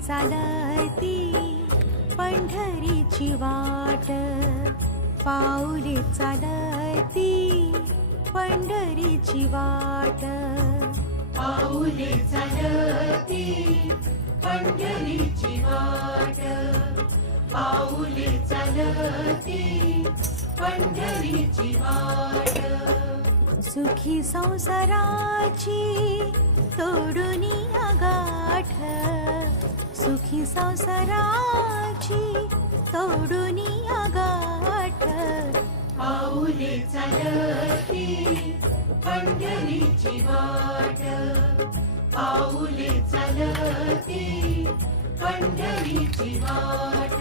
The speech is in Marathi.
चालती पंढरीची वाट, पाऊले चालती पंढरीची वाट, पाऊले चालती पंढरीची वाट, पाऊले चालती पंढरीची वाट. सुखी संसाराची तोडून गाठ, सुखी संसाराची तोडून गाठ, पाऊले चालती पंढरीची वाट, पाऊले चालती पंढरीची वाट.